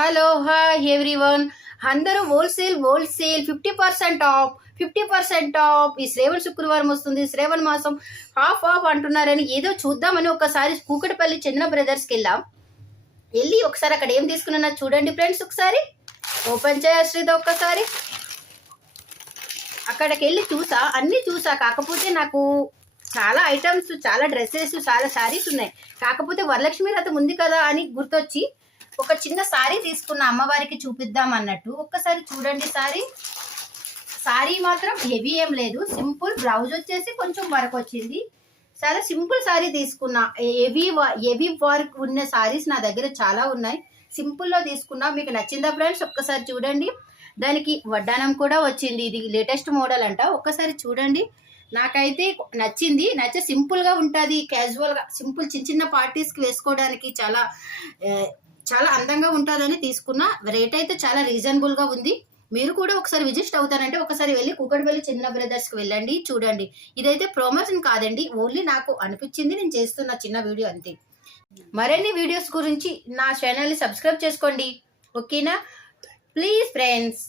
Hello hi everyone. అందరూ wholesale 50% of 50% of. ఈ శ్రావణ శుక్రవారం వస్తుంది, శ్రావణ మాసం హాఫ్ ఆఫ్ అంటున్నారని ఏదో చూద్దామని ఒకసారి కూకటపల్లి చంద్ర బ్రదర్స్కి వెళ్ళి ఒకసారి అక్కడ ఏం తీసుకున్నా చూడండి ఫ్రెండ్స్. ఒకసారి ఓపెన్ చేయాల్సింది ఒక్కసారి. అక్కడికి వెళ్ళి చూసా, అన్నీ చూసా. కాకపోతే నాకు చాలా ఐటమ్స్, చాలా డ్రెస్సెస్, చాలా శారీస్ ఉన్నాయి. కాకపోతే వరలక్ష్మి రథం ఉంది కదా అని గుర్తొచ్చి ఒక చిన్న సారీ తీసుకున్న, అమ్మవారికి చూపిద్దాం అన్నట్టు. ఒక్కసారి చూడండి. సారీ మాత్రం హెవీ ఏం లేదు, సింపుల్. బ్లౌజ్ వచ్చేసి కొంచెం వర్క్ వచ్చింది. చాలా సింపుల్ సారీ తీసుకున్నా. హెవీ వర్క్ ఉన్న సారీస్ నా దగ్గర చాలా ఉన్నాయి. సింపుల్లో తీసుకున్నా. మీకు నచ్చిందా ఫ్రెండ్స్? ఒక్కసారి చూడండి. దానికి వడ్డానం కూడా వచ్చింది. ఇది లేటెస్ట్ మోడల్ అంట. ఒక్కసారి చూడండి. నాకైతే నచ్చింది. సింపుల్గా ఉంటుంది, క్యాజువల్గా సింపుల్ చిన్న చిన్న పార్టీస్కి వేసుకోవడానికి చాలా అందంగా ఉంటుందని తీసుకున్నా. రేట్ అయితే చాలా రీజనబుల్గా ఉంది. మీరు కూడా ఒకసారి విజిట్ అవుతానంటే ఒకసారి వెళ్ళి కూకట్పల్లి చంద్ర బ్రదర్స్కి వెళ్ళండి, చూడండి. ఇదైతే ప్రమోషన్ కాదండి, ఓన్లీ నాకు అనిపించింది, నేను చేస్తున్న చిన్న వీడియో అంతే. మరిన్ని వీడియోస్ గురించి నా ఛానల్ని సబ్స్క్రైబ్ చేసుకోండి, ఓకేనా? Please friends.